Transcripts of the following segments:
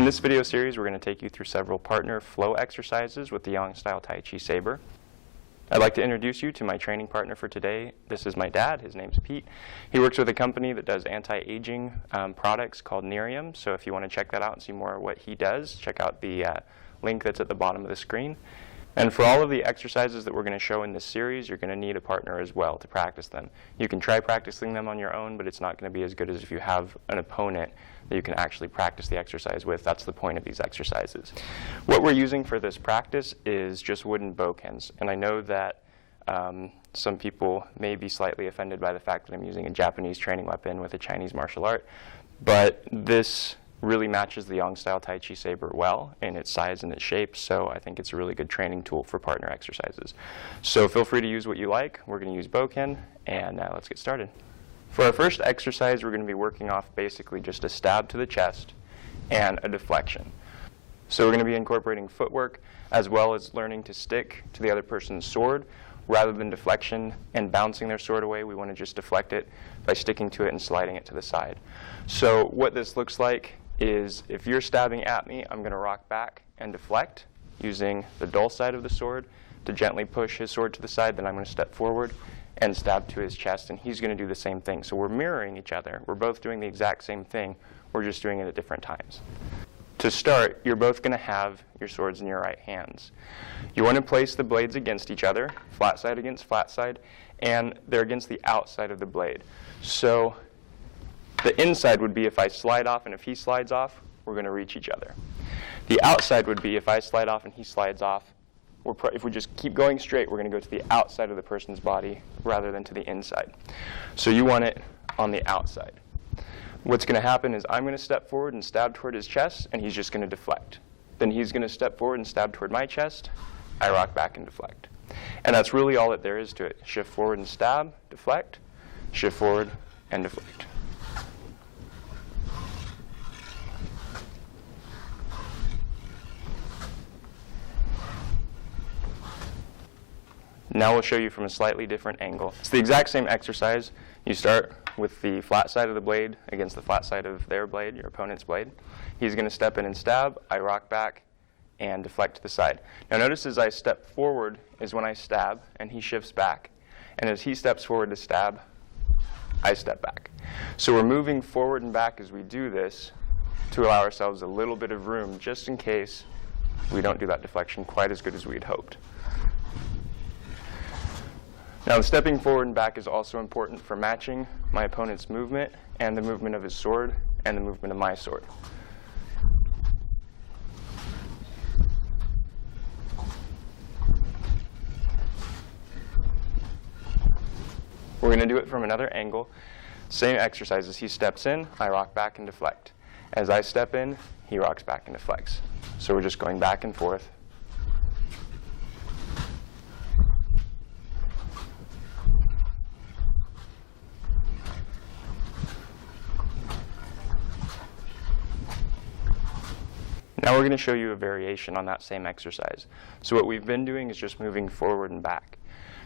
In this video series, we're going to take you through several partner flow exercises with the Yang-style Tai Chi Saber. I'd like to introduce you to my training partner for today. This is my dad. His name's Pete. He works with a company that does anti-aging products called Nerium. So if you want to check that out and see more of what he does, check out the link that's at the bottom of the screen. And for all of the exercises that we're going to show in this series, you're going to need a partner as well to practice them. You can try practicing them on your own, but it's not going to be as good as if you have an opponent that you can actually practice the exercise with. That's the point of these exercises. What we're using for this practice is just wooden bokkens. And I know that some people may be slightly offended by the fact that I'm using a Japanese training weapon with a Chinese martial art, but this really matches the Yang-style Tai Chi Saber well in its size and its shape, so I think it's a really good training tool for partner exercises. So feel free to use what you like. We're going to use bokken, and let's get started. For our first exercise, we're going to be working off basically just a stab to the chest and a deflection. So we're going to be incorporating footwork as well as learning to stick to the other person's sword. Rather than deflection and bouncing their sword away, we want to just deflect it by sticking to it and sliding it to the side. So what this looks like is if you're stabbing at me, I'm going to rock back and deflect using the dull side of the sword to gently push his sword to the side. Then I'm going to step forward and stab to his chest, and he's going to do the same thing. So we're mirroring each other. We're both doing the exact same thing. We're just doing it at different times. To start, you're both going to have your swords in your right hands. You want to place the blades against each other, flat side against flat side, and they're against the outside of the blade. So the inside would be if I slide off and if he slides off, we're going to reach each other. The outside would be if I slide off and he slides off. If we just keep going straight, we're going to go to the outside of the person's body rather than to the inside. So you want it on the outside. What's going to happen is I'm going to step forward and stab toward his chest, and he's just going to deflect. Then he's going to step forward and stab toward my chest. I rock back and deflect. And that's really all that there is to it. Shift forward and stab, deflect, shift forward and deflect. Now we'll show you from a slightly different angle. It's the exact same exercise. You start with the flat side of the blade against the flat side of their blade, your opponent's blade. He's going to step in and stab. I rock back and deflect to the side. Now notice as I step forward is when I stab, and he shifts back. And as he steps forward to stab, I step back. So we're moving forward and back as we do this to allow ourselves a little bit of room just in case we don't do that deflection quite as good as we had hoped. Now, the stepping forward and back is also important for matching my opponent's movement and the movement of his sword and the movement of my sword. We're going to do it from another angle. Same exercise. As he steps in, I rock back and deflect. As I step in, he rocks back and deflects. So we're just going back and forth. Now we're going to show you a variation on that same exercise. So what we've been doing is just moving forward and back.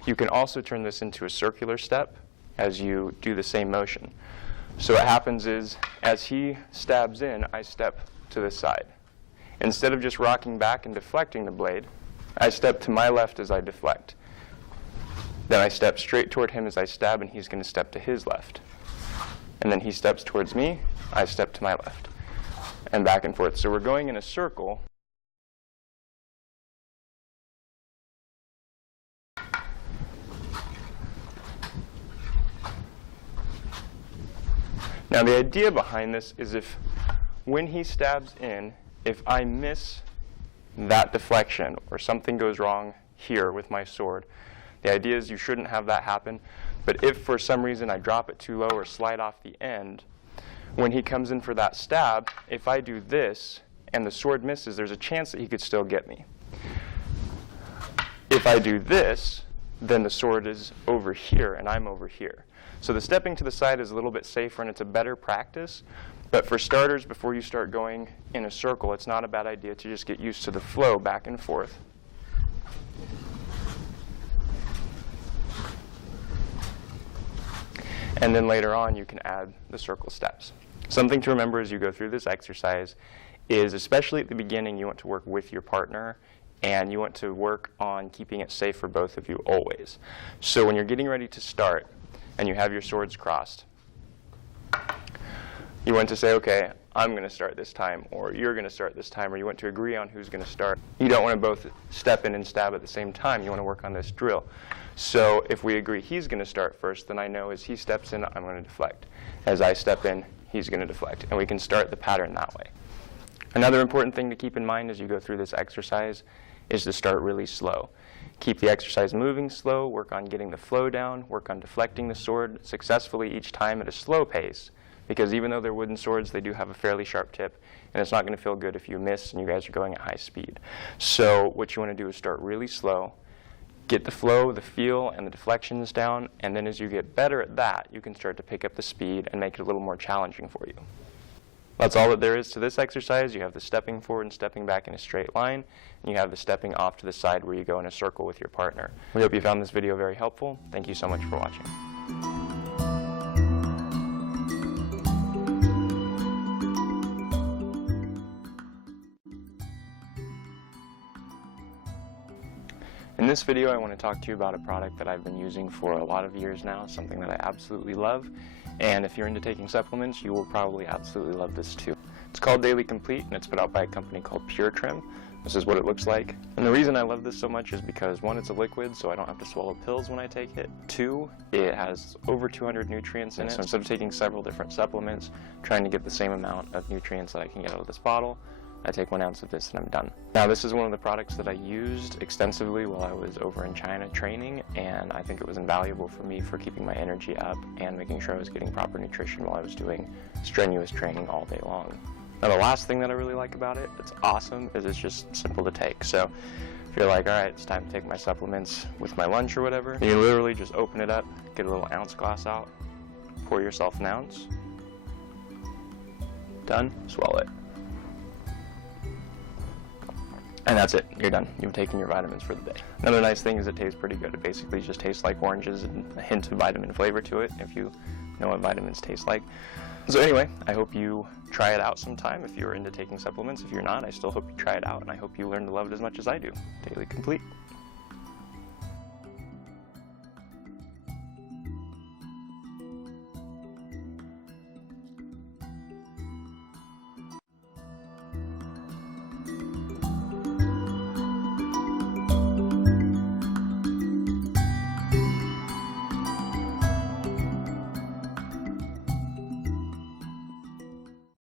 You can also turn this into a circular step as you do the same motion. So what happens is, as he stabs in, I step to the side. Instead of just rocking back and deflecting the blade, I step to my left as I deflect. Then I step straight toward him as I stab, and he's going to step to his left. And then he steps towards me, I step to my left. And back and forth. So we're going in a circle. Now the idea behind this is if when he stabs in, if I miss that deflection or something goes wrong here with my sword, the idea is you shouldn't have that happen. But if for some reason I drop it too low or slide off the end, when he comes in for that stab, if I do this and the sword misses, there's a chance that he could still get me. If I do this, then the sword is over here and I'm over here. So the stepping to the side is a little bit safer and it's a better practice. But for starters, before you start going in a circle, it's not a bad idea to just get used to the flow back and forth. And then later on, you can add the circle steps. Something to remember as you go through this exercise is, especially at the beginning, you want to work with your partner, and you want to work on keeping it safe for both of you always. So when you're getting ready to start and you have your swords crossed, you want to say, okay, I'm going to start this time, or you're going to start this time, or you want to agree on who's going to start. You don't want to both step in and stab at the same time. You want to work on this drill. So if we agree he's going to start first, then I know as he steps in, I'm going to deflect. As I step in, he's going to deflect. And we can start the pattern that way. Another important thing to keep in mind as you go through this exercise is to start really slow. Keep the exercise moving slow, work on getting the flow down, work on deflecting the sword successfully each time at a slow pace, because even though they're wooden swords, they do have a fairly sharp tip, and it's not going to feel good if you miss and you guys are going at high speed. So what you want to do is start really slow, get the flow, the feel, and the deflections down, and then as you get better at that, you can start to pick up the speed and make it a little more challenging for you. That's all that there is to this exercise. You have the stepping forward and stepping back in a straight line, and you have the stepping off to the side where you go in a circle with your partner. We hope you found this video very helpful. Thank you so much for watching. In this video, I want to talk to you about a product that I've been using for a lot of years now, something that I absolutely love. And if you're into taking supplements, you will probably absolutely love this too. It's called Daily Complete, and it's put out by a company called Pure Trim. This is what it looks like. And the reason I love this so much is because, one, it's a liquid, so I don't have to swallow pills when I take it. Two, it has over 200 nutrients in it. So instead of taking several different supplements, trying to get the same amount of nutrients that I can get out of this bottle, I take 1 ounce of this and I'm done. Now, this is one of the products that I used extensively while I was over in China training, and I think it was invaluable for me for keeping my energy up and making sure I was getting proper nutrition while I was doing strenuous training all day long. Now, the last thing that I really like about it, it's awesome, is it's just simple to take. So if you're like, all right, it's time to take my supplements with my lunch or whatever, you literally just open it up, get a little ounce glass out, pour yourself an ounce, done, swallow it. And that's it. You're done. You've taken your vitamins for the day. Another nice thing is it tastes pretty good. It basically just tastes like oranges and a hint of vitamin flavor to it, if you know what vitamins taste like. So anyway, I hope you try it out sometime if you're into taking supplements. If you're not, I still hope you try it out, and I hope you learn to love it as much as I do. Daily Complete.